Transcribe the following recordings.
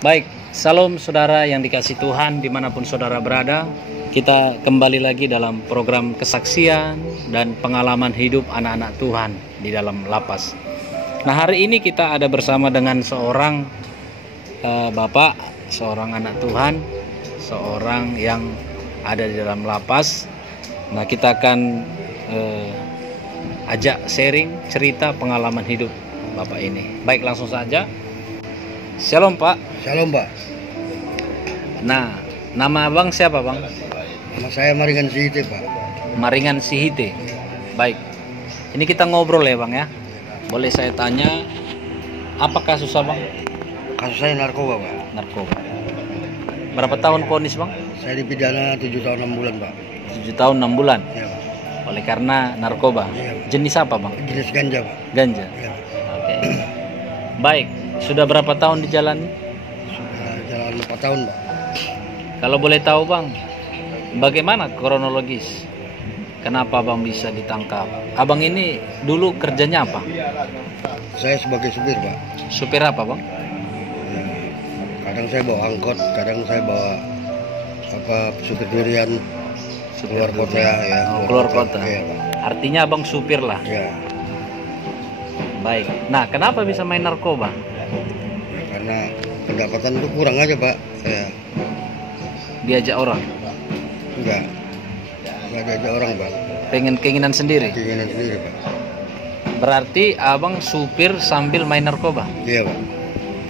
Baik, salam saudara yang dikasih Tuhan dimanapun saudara berada. Kita kembali lagi dalam program kesaksian dan pengalaman hidup anak-anak Tuhan di dalam lapas. Nah, hari ini kita ada bersama dengan seorang bapak, seorang anak Tuhan, seorang yang ada di dalam lapas. Nah, kita akan ajak sharing cerita pengalaman hidup bapak ini. Baik, langsung saja. Shalom Pak. Shalom Pak. Nah, nama abang siapa Bang? Nama saya Maringan Sihite Pak. Maringan Sihite. Baik, ini kita ngobrol ya Bang ya. Boleh saya tanya, apa kasus Bang? Kasus saya narkoba Pak. Narkoba. Berapa tahun vonis Bang? Saya dipidana 7 tahun 6 bulan Pak. 7 tahun 6 bulan. Iya Pak. Oleh karena narkoba. Iya. Jenis apa Bang? Jenis ganja Pak. Ganja. Iya. Oke. Baik, sudah berapa tahun dijalani? Sudah jalan 4 tahun Pak. Kalau boleh tahu Bang, bagaimana kronologis? Kenapa Bang bisa ditangkap? Abang ini dulu kerjanya apa? Saya sebagai supir Pak. Supir apa Bang? Ya, kadang saya bawa angkot, kadang saya bawa supir durian keluar kota ya. Oh, keluar kota. Iya Pak. Artinya Abang supir lah. Ya. Baik. Nah, kenapa bisa main narkoba? Ya, karena pendapatan itu kurang aja Pak. Saya Diajak orang. enggak diajak orang Pak. Pengen keinginan sendiri. Keinginan sendiri Pak. Berarti Abang supir sambil main narkoba. Iya Pak.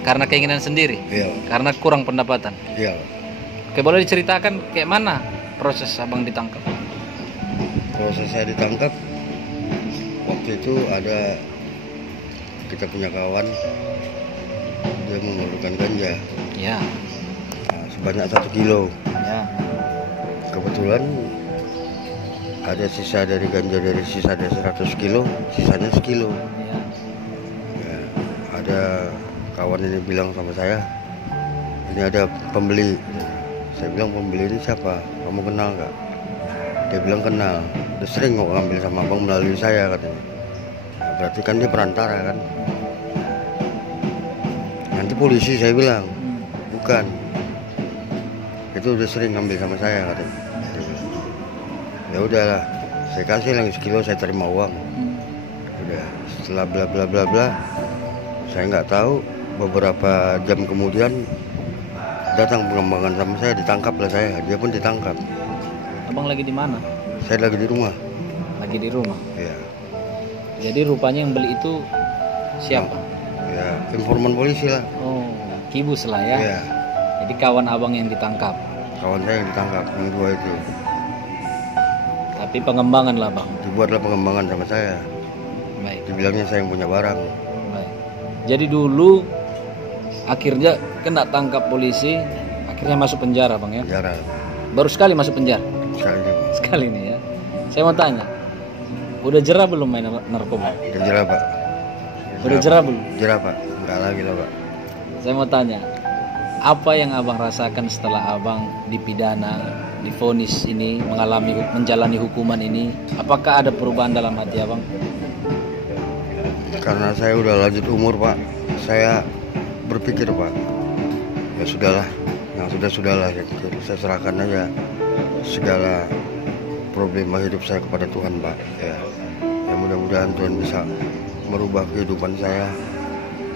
Karena keinginan sendiri. Iya Pak. Karena kurang pendapatan. Iya Pak. Oke, boleh diceritakan kayak mana proses Abang ditangkap? Proses saya ditangkap waktu itu ada kita punya kawan, dia memerlukan ganja Ya. sebanyak 1 kilo. Ya. Kebetulan ada sisa dari ganja dari sisa dari 100 kilo, sisanya sekilo. Ya. Ya, ada kawan ini bilang sama saya, ini ada pembeli. Saya bilang, pembeli ini siapa? Kamu kenal nggak? Dia bilang kenal. Dia sering kok ngambil sama abang melalui saya katanya. Nah, berarti kan dia perantara kan. Nanti polisi, saya bilang bukan. Itu udah sering ngambil sama saya katanya. Ya udahlah, saya kasih lagi sekilo, saya terima uang. Udah, setelah bla bla bla bla, saya nggak tahu, beberapa jam kemudian datang pengembangan sama saya, ditangkap lah saya, dia pun ditangkap. Abang lagi di mana? Saya lagi di rumah. Lagi di rumah. Ya, Jadi rupanya yang beli itu siapa? ya informan polisi lah. Oh, kibus lah ya. Ya, Jadi kawan Abang yang ditangkap. kawan saya yang ditangkap, yang dua itu. Tapi pengembangan lah Bang. Dibuatlah pengembangan sama saya. Baik. Dibilangnya saya yang punya barang. Baik. Jadi dulu akhirnya kena tangkap polisi, akhirnya masuk penjara Bang ya. Penjara Baru sekali masuk penjara. sekali ini. Sekali nih ya. Saya mau tanya, udah jerah belum main narkoba? Udah jerah Pak. Udah jerah belum? Jerah Pak, enggak lagi lah Pak. Saya mau tanya, apa yang Abang rasakan setelah Abang dipidana, divonis ini, menjalani hukuman ini? Apakah ada perubahan dalam hati Abang? Karena saya udah lanjut umur Pak, saya berpikir Pak, ya sudahlah, yang sudahlah, saya serahkan aja segala problema hidup saya kepada Tuhan Pak. Ya, ya mudah-mudahan Tuhan bisa merubah kehidupan saya.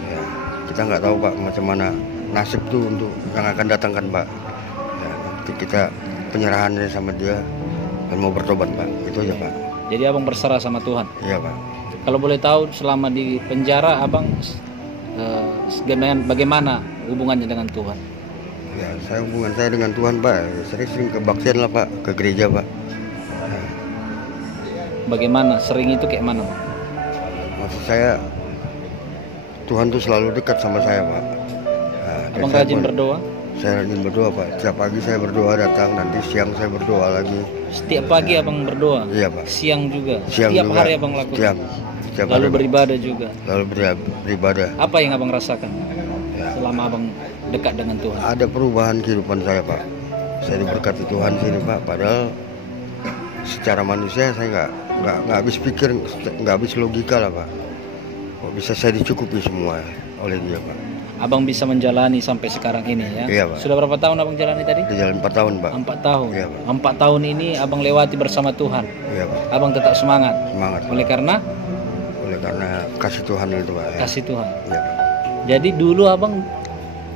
Ya, kita nggak tahu Pak macam mana nasib tuh untuk yang akan datangkan Pak. Ya, nanti kita penyerahannya sama Dia dan mau bertobat Pak, itu aja Pak. Jadi Abang berserah sama Tuhan. Iya Pak. Kalau boleh tahu, selama di penjara Abang bagaimana hubungannya dengan Tuhan? Ya, hubungan saya dengan Tuhan Pak, sering ke baksen lah Pak, ke gereja Pak. Nah, Bagaimana? Sering itu kayak mana Bang? maksud saya Tuhan tuh selalu dekat sama saya Pak. Nah, dan Abang saya rajin pun- berdoa? Saya rajin berdoa Pak. Setiap pagi saya berdoa datang, nanti siang saya berdoa lagi. Setiap pagi Abang berdoa? Iya Pak. Siang juga? Siang Setiap juga. hari Abang lakukan? Setiap Lalu hari, Pak. beribadah juga? Lalu beribadah. Apa yang Abang rasakan Ya. selama Abang dekat dengan Tuhan? Ada perubahan kehidupan saya Pak. Saya diberkati Tuhan sini Pak. Padahal secara manusia saya nggak habis pikir, nggak habis logika lah Pak. Kok bisa saya dicukupi semua oleh dia Pak. Abang bisa menjalani sampai sekarang ini ya? Iya Pak. Sudah berapa tahun abang jalani tadi? Udah jalan 4 tahun Pak. 4 tahun. Iya Pak. 4 tahun ini abang lewati bersama Tuhan. Iya Pak. Abang tetap semangat. Semangat. Oleh karena Kasih Tuhan itu Pak. Ya. kasih Tuhan. Iya Pak. Jadi dulu abang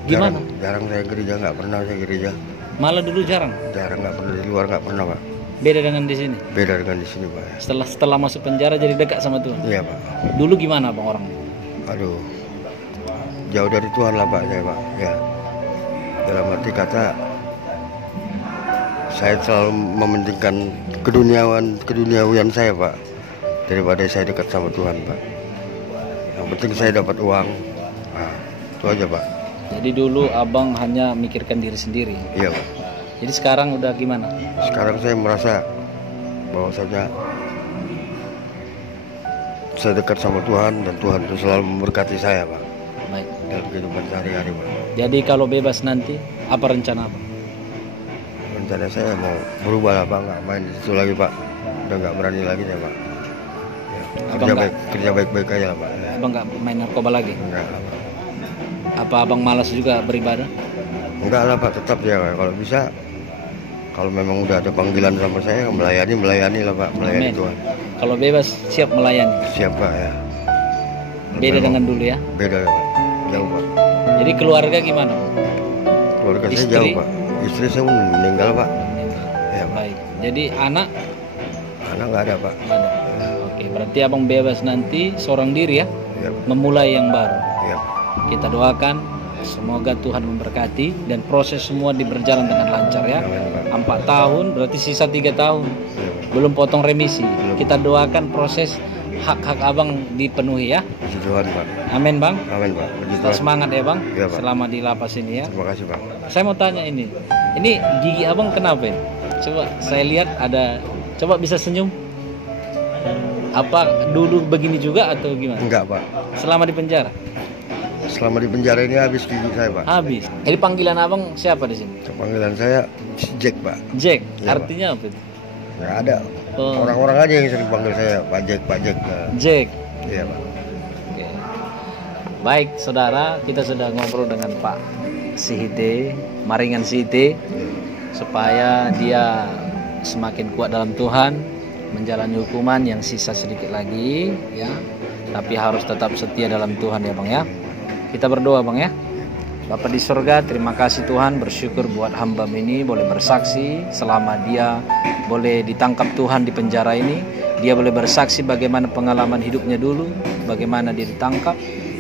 gimana? Jarang saya gereja, nggak pernah saya gereja. Malah dulu jarang. Jarang, nggak pernah di luar, nggak pernah Pak. Beda dengan di sini. Beda dengan di sini Pak. Setelah masuk penjara jadi dekat sama Tuhan. Iya Pak. Dulu gimana abang orang? Aduh, jauh dari Tuhan lah Pak saya Pak. Ya. Dalam arti kata saya selalu mementingkan keduniawian saya Pak, daripada saya dekat sama Tuhan Pak. Yang penting saya dapat uang. Nah, itu aja Pak. Jadi dulu abang hanya mikirkan diri sendiri. Iya Pak. Jadi sekarang udah gimana? Sekarang saya merasa bahwasanya saya dekat sama Tuhan dan Tuhan itu selalu memberkati saya Pak Baik. dalam kehidupan sehari-hari Pak. Jadi kalau bebas nanti apa rencana abang? Rencana saya mau berubah lah Pak, nggak main di situ lagi Pak. Udah nggak berani lagi saya Pak. Ya, kerja baik-baik aja lah Pak. Ya. Abang nggak main narkoba lagi? Enggak lah Pak. Apa abang malas juga beribadah? Enggak lah Pak, tetap ya Pak. Kalau bisa, kalau memang udah ada panggilan sama saya, melayani lah Pak, melayani Amin. Tuhan. Kalau bebas siap melayani. Siap Pak ya. Beda Memang dengan dulu ya. Beda ya Pak, jauh Pak. Jadi keluarga gimana? Keluarga saya Istri? jauh Pak. Istri saya meninggal Pak. Ya Pak. Baik. Jadi anak Anak nggak ada Pak. nggak ada. Oke, berarti abang bebas nanti seorang diri ya, Ya, memulai yang baru. ya. Kita doakan semoga Tuhan memberkati dan proses semua berjalan dengan lancar ya. Amin, Pak. 4 tahun berarti sisa 3 tahun. Ya, Pak. Belum potong remisi. Belum. Kita doakan proses hak-hak abang dipenuhi ya. Puji Tuhan Pak. Amin bang. Amin Pak. Puji Tetap Tuhan. semangat ya bang. Iya, Pak. Selama di lapas ini ya. Terima kasih Pak. Saya mau tanya ini gigi abang kenapa ini? Coba saya lihat ada. Coba bisa senyum. Apa dulu begini juga atau gimana? Enggak Pak. Selama di penjara? Selama di penjara ini habis gigi saya Pak. Habis. Jadi panggilan abang siapa di sini? Panggilan saya Jack Pak. Jack. Iya, Artinya apa itu? Nggak ada. Oh. Orang-orang aja yang sering panggil saya Pak Jack, Pak Jack. Nah, Jack. iya Pak. Oke. Baik, saudara, kita sudah ngobrol dengan Pak Sihite, Maringan Sihite, supaya dia semakin kuat dalam Tuhan, menjalani hukuman yang sisa sedikit lagi, ya. Tapi harus tetap setia dalam Tuhan ya, Bang ya. Kita berdoa, Bang ya. Bapak di surga, terima kasih Tuhan, bersyukur buat hamba ini boleh bersaksi selama dia boleh ditangkap Tuhan di penjara ini. Dia boleh bersaksi bagaimana pengalaman hidupnya dulu, bagaimana dia ditangkap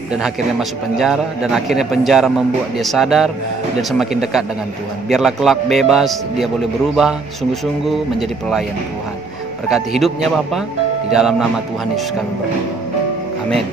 dan akhirnya masuk penjara, dan akhirnya penjara membuat dia sadar dan semakin dekat dengan Tuhan. Biarlah kelak bebas, dia boleh berubah sungguh-sungguh menjadi pelayan Tuhan. Berkati hidupnya Bapak, di dalam nama Tuhan Yesus kami berdoa. Amin.